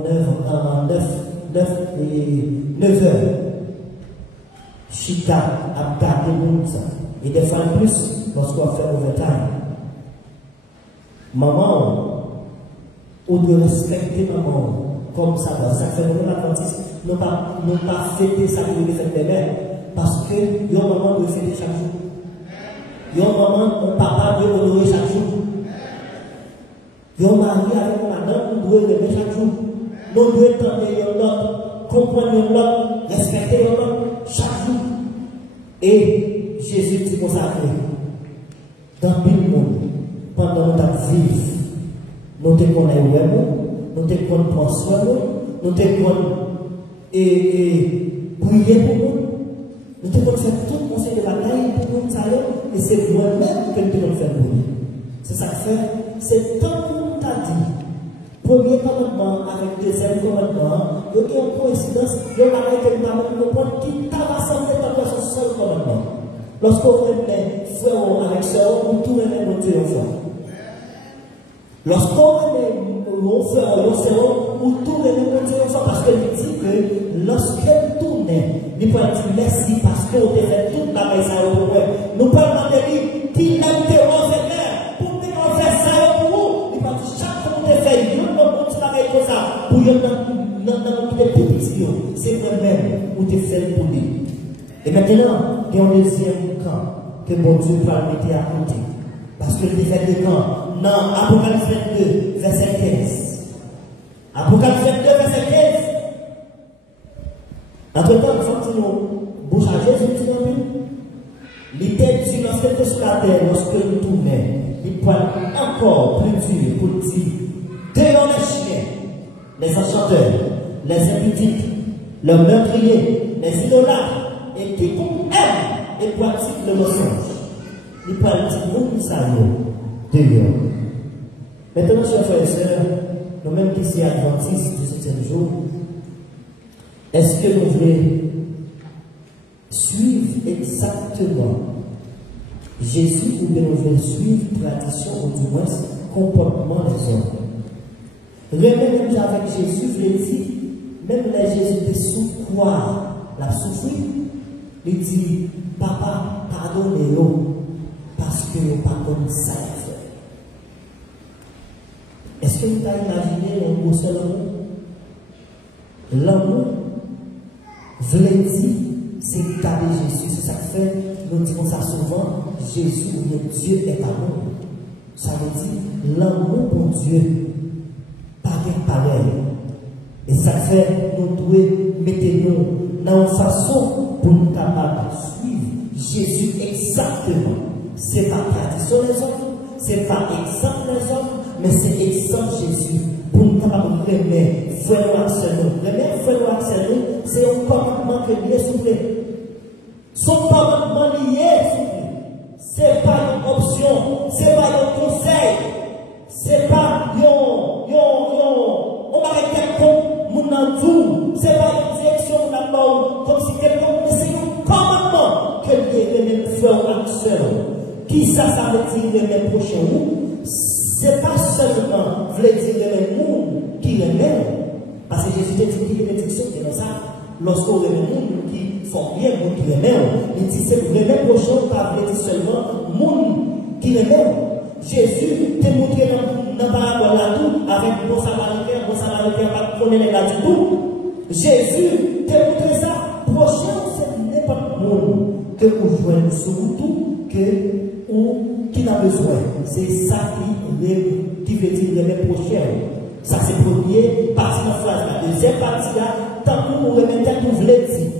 9 heures. Chita a gardé le ça. Et des fois plus lorsqu'on fait overtime. Maman, on doit respecter maman comme ça. Ça fait nous l'adventiste. Nous pas fêter ça pour les fêtes des mères. Parce que yon maman doit fêter chaque jour. Yon maman, mon papa doit honorer chaque jour. Yon mari avec madame doit aimer chaque jour. Nous devons entendre l'autre, comprendre l'autre, respecter l'autre chaque jour. Et Jésus dit comme ça, dans tout le monde, pendant notre vie, nous te connaissons, nous te connaissons, nous te connaissons et prier pour nous. Nous te connaissons faire tout le conseil de bataille pour nous, et c'est moi-même que nous devons faire pour nous. C'est ça que fait, c'est tant que nous t'a dit. Premier commandement avec deuxième commandement, il y a une coïncidence, il y a une commandement qui t'a rassemblé dans son seul commandement. Lorsqu'on remet frère avec soeur, on tourne les Dieu ensemble. Lorsqu'on remet mon frère ou soeur, on tourne les Dieu ensemble parce qu'il dit que lorsqu'elle tourne, il peut dire merci parce qu'on te fait toute la maison pour moi. Nous parlons de lui qui aime tes envers pour te faire ça pour vous. Il va dire chaque fois qu'on te fait, il va travailler comme ça pour y dans les plus petits. C'est moi-même où te fait pour lui. Et maintenant, il y a un deuxième camp que mon Dieu va mettre à côté. Parce que il fait deux camps. Dans Apocalypse 22, verset 15. Apocalypse 22, verset 15. Entre-temps, il faut que nous bouge à Jésus, tu n'as vu? L'idée dit, lorsque tu es sur la terre, lorsque nous tournons, il peut encore plus dur pour dire, dehors les chiens, les enchanteurs, les impudiques, les meurtriers, les idolâtres, et quiconque aime et pratique le mensonge. Il peut dire, nous savons, dehors. Maintenant, chers frères et sœurs, nous-mêmes qui sommes adventistes du 7e jour, est-ce que nous voulons suivre exactement Jésus ou bien nous voulons suivre tradition ou du moins comportement des hommes? Même avec Jésus, je l'ai dit, même les Jésus était sous quoi la souffrir, il dit, papa, pardonnez-nous parce que nous pas comme ça. Est-ce que vous avez imaginé un mot seul amour? L'amour, voulait dire, c'est garder Jésus. C'est ça que fait, nous disons ça souvent, Jésus ou bien Dieu est amour. Ça veut dire l'amour pour Dieu, pas de pareil. Et ça fait, nous devons mettre nous dans une façon pour nous capables de suivre Jésus exactement. Ce n'est pas tradition des hommes, ce n'est pas exemple des hommes, mais c'est exemple Jésus. Pour nous capables de remettre frère Axel, remettre frère Axel, c'est un commandement que Dieu soufflé. Son commandement lié soufflé. Ce n'est pas une option, ce n'est pas un conseil, ce n'est pas on va arrêter dire les prochains, c'est pas seulement voulait dire les monde qui remet, parce que Jésus dit qu'il y a une bénédiction qui est dans ça. Lorsqu'on remet les monde qui font bien, monde qui remet, il dit c'est le prochain, pas dire seulement monde qui remet. Jésus t'a montré dans la parabole là tout, avec bon samaritain, pas de connaître là du tout. Jésus t'a montré ça. Prochain, c'est n'importe quel monde que vous jouez sur tout, que ou qui n'a besoin. C'est ça qui veut dire les prochains. Ça c'est le premier partie de la phrase. La deuxième partie là, tant que nous remettons tout vous l'avez dit.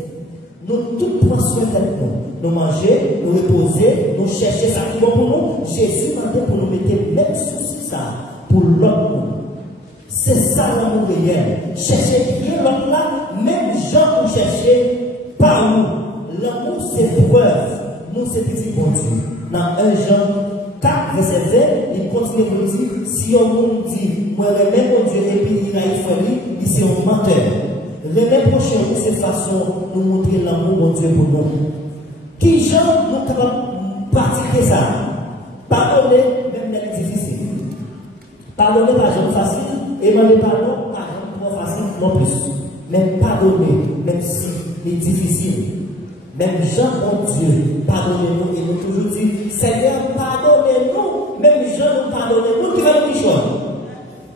Nous tout prendre soin de nous. Nous manger, nous reposer, nous chercher ça qui est bon pour nous. Jésus m'a dit pour nous mettre même souci ça pour l'autre. C'est ça l'amour réel. Chercher bien l'autre là, même gens pour chercher par nous. L'amour c'est preuve. Nous c'est petit bon Dieu. Dans 1 Jean 4, verset 20, il continue de nous dire, si on dit, moi remets mon Dieu et puis il a il c'est un menteur. Remets prochain, c'est façon de nous montrer l'amour mon Dieu pour nous. Qui gens nous capables de pratiquer ça? Pardonner, même les difficiles. Pardonner par gens facile, et demander pardon par gens trop facile non plus. Même pardonner, même si c'est difficile. Même Jean, mon Dieu, pardonnez-nous, et nous toujours dit, Seigneur, pardonnez-nous, même Jean, nous pardonnez-nous, qui va nous choisir.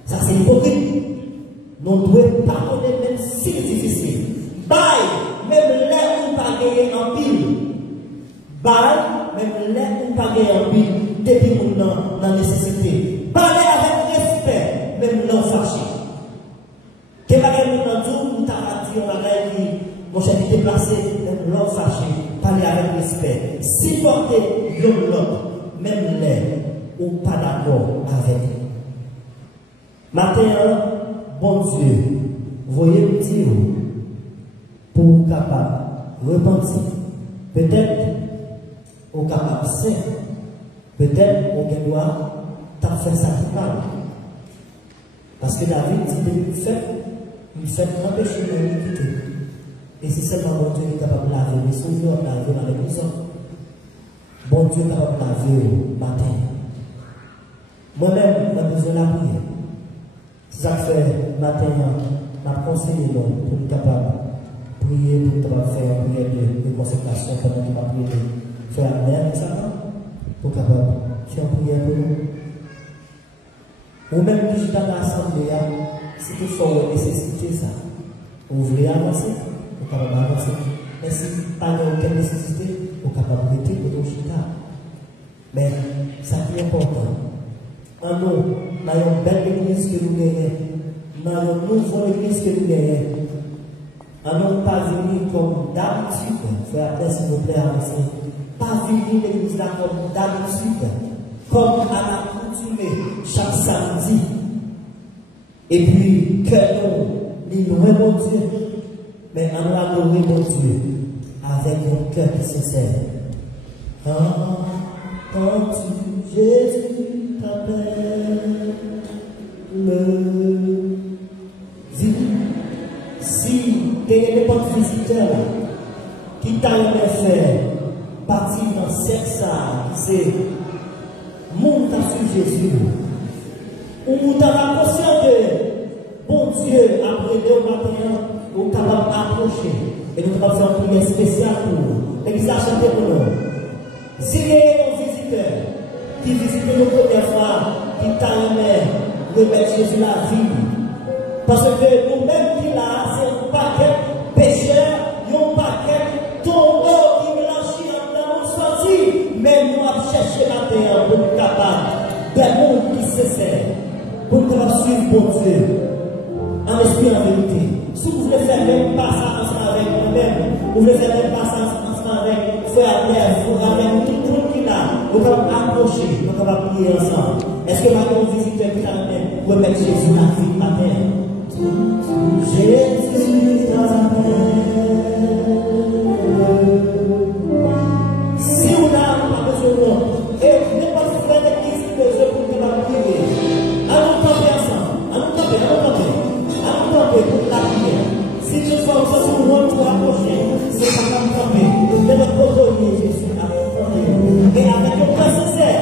Ça, c'est hypocrite. Nous devons pardonner, même si c'est difficile. Bye, même là où nous pas gagné en pile. Bye, même là où nous pas gagné en pile, depuis nous dans la nécessité. Parlez avec respect, même non fâché. Que bagay nous dans tout, nous t'avons dit, on va dire, mon cher, qui déplacé, même l'homme fâché, parler avec respect, supporter l'autre, même les ou pas d'accord avec. Matin, bon Dieu, voyez petit pour capable repentir. Peut-être au capable saint, peut-être au doit t'as fait ça qui parle. Parce que David dit il fait empêcher l'iniquité. Et c'est seulement bon Dieu qui est capable de laver, mais si vous laver avec nous autres, bon Dieu est capable de laver au matin. Moi-même, j'ai besoin de la prière. C'est ça que fait matin, m'a conseillé pour être capable de prier, pour être capable de faire une prière de consécration pendant que ma prière de faire un air, pour être capable de faire une prière pour nous. Ou même que je suis dans l'assemblée, si tu fais nécessité ça, vous voulez avancer. Vous êtes capable d'avancer. Mais si pas aucune nécessité, vous êtes capable de rester pour chita. Mais ça qui est important. En nous, dans une belle église que nous gagnons, dans une nouvelle église que nous gagnons, en nous pas venir comme d'habitude, frère, s'il vous plaît, avancer. Pas venir l'église là comme d'habitude, comme à l'accoutumée chaque samedi. Et puis, que nous louons mon Dieu. Mais on va adorer mon Dieu avec un cœur qui sincère. Entends-tu Jésus t'appelle? Dis, si tu es n'importe visiteur qui t'a fait partir dans cette salle, c'est mon t'a su Jésus, ou t'as conscient que bon Dieu après le matin, nous sommes capables d'approcher et nous sommes capables de faire une prière spéciale pour nous. L'église a chanté pour nous. Si il y a un visiteur qui visite nous première fois, qui t'a remettre Jésus la vie, parce que nous-mêmes qui là, c'est un paquet pécheur, un paquet tombeau qui blanchit dans nos sorties, mais nous avons cherché la terre pour nous capables des mondes qui se servent, pour nous suivre bon Dieu, en esprit en vérité. Si vous voulez faire même pas ça ensemble avec nous-mêmes, vous voulez faire même pas ça ensemble avec frère avec tout le monde qui est là, vous pouvez approcher, vous pouvez prier ensemble. Est-ce que maintenant vous visitez qui là même, vous remettez Jésus la vie matin? Jésus t'appelle. Si on n'a pas besoin de et vous n'êtes pas faire l'église de Dieu pour que la prier. Allons camper ensemble, allons camper pour la prière. Si nous sommes sur le monde pour approcher, c'est pas comme camper. De notre côté, Jésus a et avec le cœur sincère,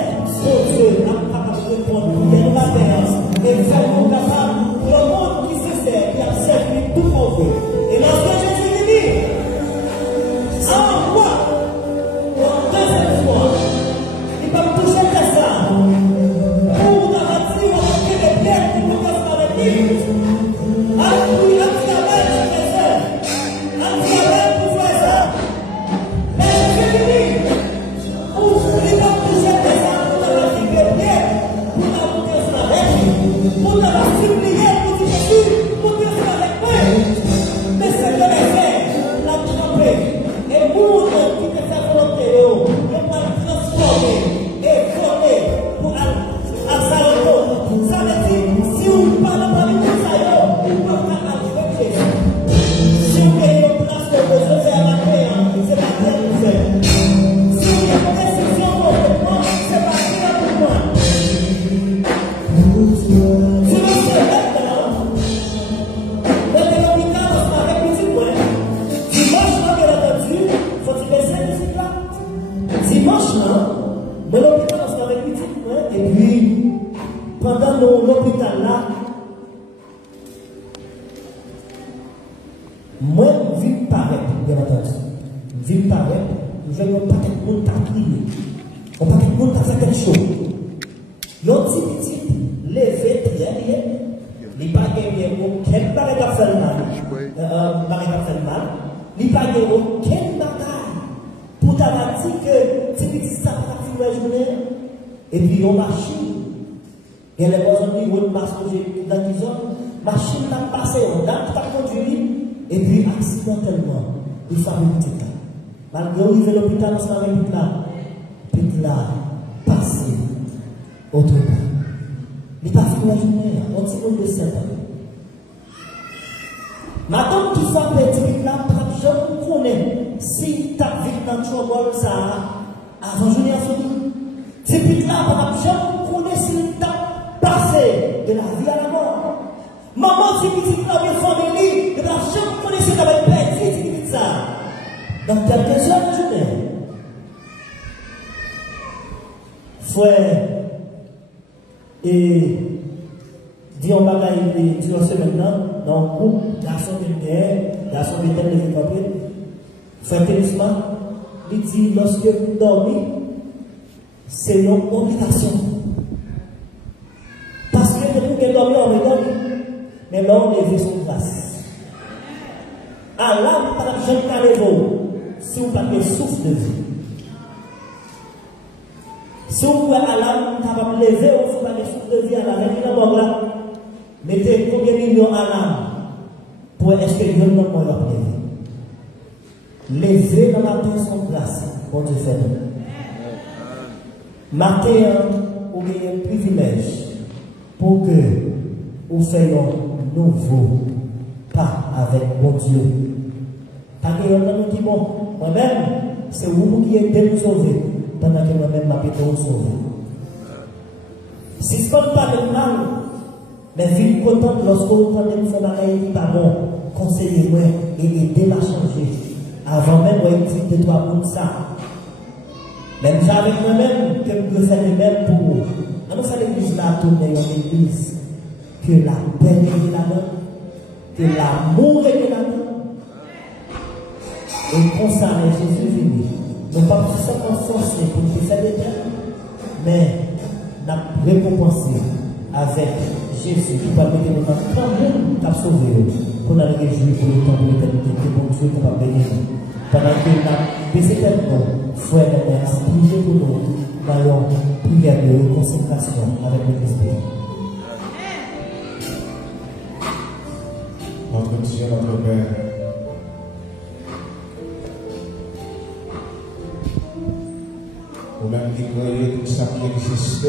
Pour la supplier, pour dire Jésus, pour te faire avec moi. Mais ce que les faits, la tromper. Et pour qui te fait volonté, on va transformer et voler pour Absalom. Ça veut dire, si on parle pas de ça, on peut pas avec Jésus. Si on paye une place de besoin, c'est à la paix, c'est la terre de faire. Si on a une décision complètement, c'est pas clair pour moi. Si on se lève là, dans l'hôpital, on se met avec petit point. Dimanche, là, bien entendu, faut-il baisser le musique là? Dimanche, là, dans l'hôpital, on se met avec petit point, et puis, pendant l'hôpital là, moi, je vis paraître, bien entendu. Je vis paraître, je ne vais pas être monde taquiner. On va pas être monde faire quelque chose. L'autre petit, levé très bien. Il n'y a pas gagné aucun barrage à faire mal. Il n'y a pas gagné aucun bagaille. Pour t'avoir dit que petit petit ça va faire la journée. Et puis, on machine. Il y a les personnes qui ont une masse dans la zone. Machine n'a passé, on a conduit. Et puis, accidentellement, il fait une petite là. Malgré où il fait l'hôpital, on s'en va une petite là, passé, autre part. Il n'a pas fait la journée, on dit qu'on le sait pas. Madame qui fait petite là, je ne connais si tu as vécu dans le trouble ça, avant de venir à ce jour. Petite là, je ne connais si tu as passé de la vie à la mort. Maman, si petite là, bien famille, je ne connais si tu avais perdu ça. Dans quelques heures de journée. Frère, et dis on bagaille, dis on se maintenant, dans le groupe, garçon de lumière, garçon de tel, les compris. Frère Télisman, il dit lorsque vous dormez, c'est une obligation. Parce que vous pouvez dormir, on va dormir. Mais là, on est son place. Allah, par la jeune carrément, si vous n'avez pas souffle de vie. Si vous pouvez Allah, capable de lever, vous n'avez pas souffle de vie à la veille de la mort là. Mettez combien de millions à l'âme pour est-ce que le nom va lever. Lever dans la matin son place, bon Dieu fait nous. Matin, vous avez un privilège pour que vous fassiez un nouveau pas avec mon Dieu. Parce que nous dit bon, moi-même, c'est vous qui êtes de nous sauver, pendant que moi-même m'a été sauvé. Si ce n'est pas de mal, mais vite content lorsque vous prenez une fois qui pas bon, conseillez-moi et aidez-moi à changer. Avant même, vous avez dit de toi pour ça. Même ça avec moi-même, que vous pouvez faire le même pour vous. Nous faisons l'église là, tourner une église, que la paix est là-dedans, que l'amour est là-dedans. Et comme ça, Jésus est venu. Nous ne pas seulement forcer pour nous faire des temps, mais nous récompenser avec Jésus qui va mettre dans notre temps qui a sauvé pour nous réjouir pour le temps de l'éternité, que bon Dieu va bénir. Pendant que nous avons baissé tellement, frère et mère, priez pour nous dans une prière de consécration avec le Christ. Notre Dieu, notre Père, vous-même qui créez tout ça qui existe,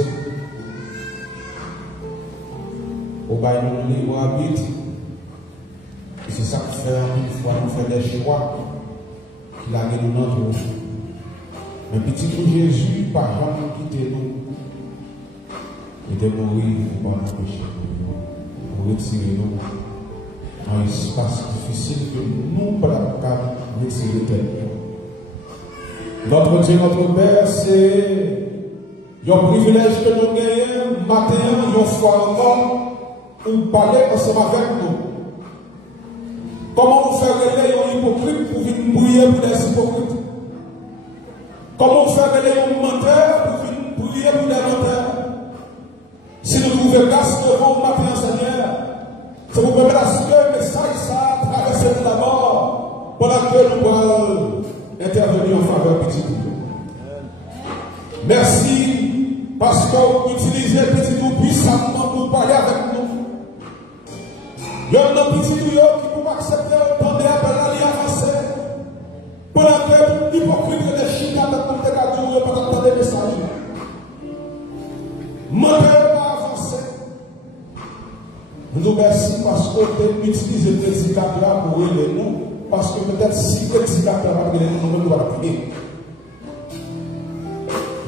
au bail nous libre arbitre, et c'est ça qui fait une fois nous faire des choix qui l'a gagné dans notre vie. Mais petit coup Jésus, par jamais quitter nous, il était mourir pour nous pécher, pour retirer nous dans un espace difficile que nous ne pouvons pas retirer tel. Notre Dieu, notre Père, c'est un privilège que nous gagnons matin, une fois encore, pour parler ensemble avec nous. Comment vous faire réveiller un hypocrite pour venir prier pour des hypocrites? Comment vous faire réveiller un menteur pour venir prier pour des menteurs? Si nous trouvons grâce devant le matin, Seigneur, c'est pour permettre à ce que le message ça traverse la mort pendant que nous pouvons intervenir en faveur de petit tout. Merci parce que vous utilisez petit tout puissamment pour parler avec nous. Il y a un petit qui peut accepter autant d'appels à l'avancer. Pendant que l'hypocrite de China de compter à Dieu pour entendre des messages. Manquez pas avancer. Nous nous remercions parce que vous utilisez le prédicateur pour aider nous. Parce que peut-être si le prédicateur va aider nous, nous devons prier.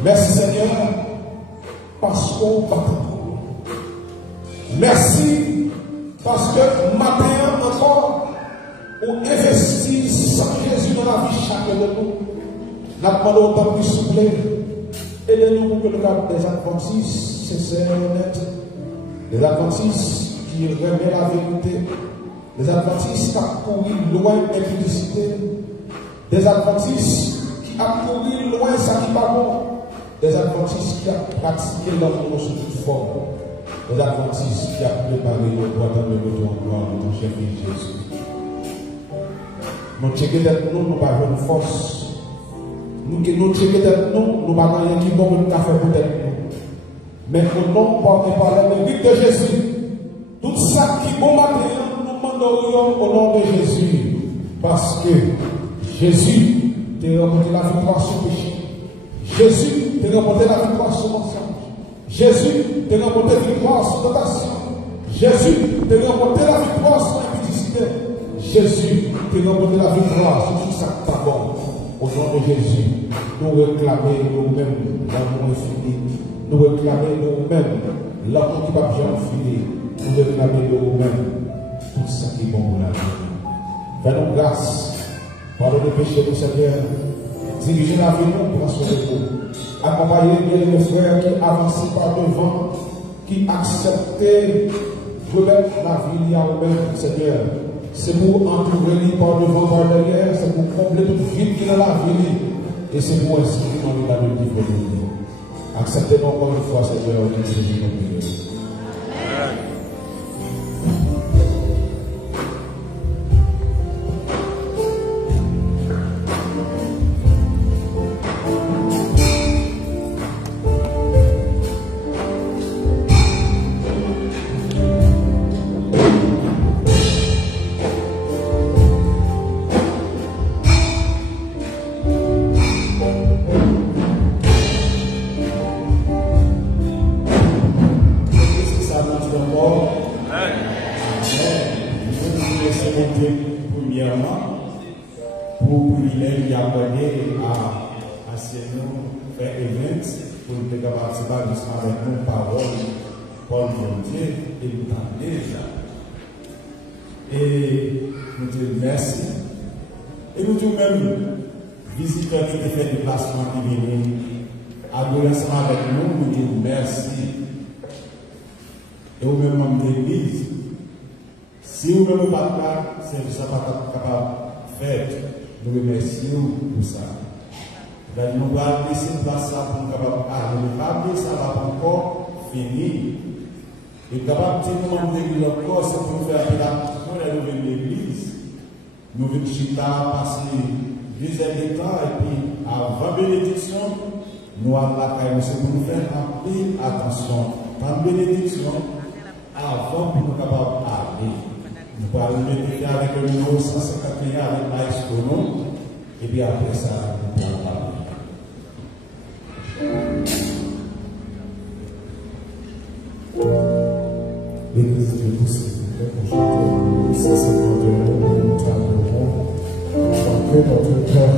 Merci Seigneur, parce qu'on bat. Merci, parce que matin encore, on investit sans Jésus dans la vie chacun de nous. Nous avons demandé autant plus souple. Aidez-nous pour que nous avons des adventistes sincères et honnêtes. Des adventistes qui remettent la vérité. Des adventistes qui accourent loin de l'impudicité. Des adventistes qui accourent loin de ça qui n'est pas bon. Des adventistes qui ont pratiqué l'amour sous toute forme. Des adventistes qui ont préparé le droit dans le retour en gloire de ton cher Fils Jésus. Nous checkons d'être nous, nous n'avons pas de force. Nous checkons d'être nous, nous n'avons rien qui bon pour café pour être nous. Mais au nom porté par le mérite de Jésus, tout ça qui est bon matin, nous demandons au nom de Jésus. Parce que Jésus t'a remporté la victoire sur le péché. Jésus t'a remporté la victoire sur l'ensemble. Jésus t'a remporté la victoire sur l'audace. Jésus t'a remporté la victoire sur l'impudicité. Jésus t'a remporté la victoire sur tout ça qui est bon. Au nom de Jésus, nous réclamons nous-mêmes l'amour infini. Nous réclamons nous-mêmes l'amour qui va bien fini. Nous réclamons nous-mêmes tout ça qui est bon pour la vie. Fais-nous grâce. Pardon les péchés, nous Seigneur. Dirigez la vie, nous pour assurer vous. Accompagnez bien les frères qui avancent par devant, qui acceptent de remettre la vie à eux-mêmes, Seigneur. C'est pour entourer par devant, par derrière, c'est pour combler toute vide qui est dans la vie. Et c'est pour inscrire dans l'état de livre de vie. Acceptez-nous encore une fois, Seigneur, au nom de Jésus, nous prions. Et nous disons merci. Et nous disons même, visiteurs qui fait du placement qui viennent, adorer ensemble avec nous, nous disons merci. Et vous même membres de l'église, si vous même pas là, c'est ça pas capable de faire. Nous remercions pour ça. Nous allons laisser place pour nous capable de parler, ça va pas encore finir. Et capable de dire nous l'église encore, c'est pour nous faire la nouvelle l'église. Nous venons chita passer 10 heures de temps et puis avant bénédiction, nous allons la c'est pour nous faire un peu attention. Dans bénédiction, avant pour nous capables de parler. Nous allons bénéficier avec le numéro 151 avec Maïs Kono et puis après ça, nous allons parler. L'église de Poussée, pour chanter 651, nous t'adorons, chanter notre cœur.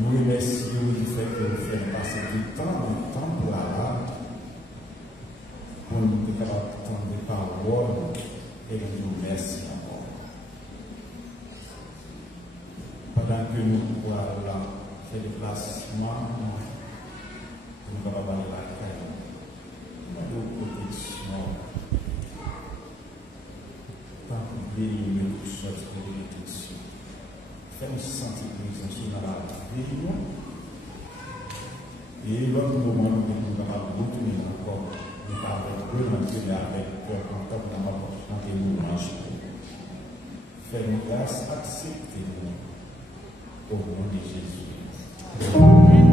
Nous remercions du fait que vous faites passer du temps dans le temple là, pour nous être capables d'entendre des paroles et nous merci encore. Pendant que nous pouvons faire des placements, nous sommes capables d'aller la caille, de protection, tant que nous nous sortons de protection. Fais-nous sentir présence dans la vie. Et l'autre moment, nous sommes capables de retourner encore, nous avons remercié avec cœur content dans ma poche, dans les mouvements. Fais-nous grâce, acceptez-nous au nom de Jésus. Amen.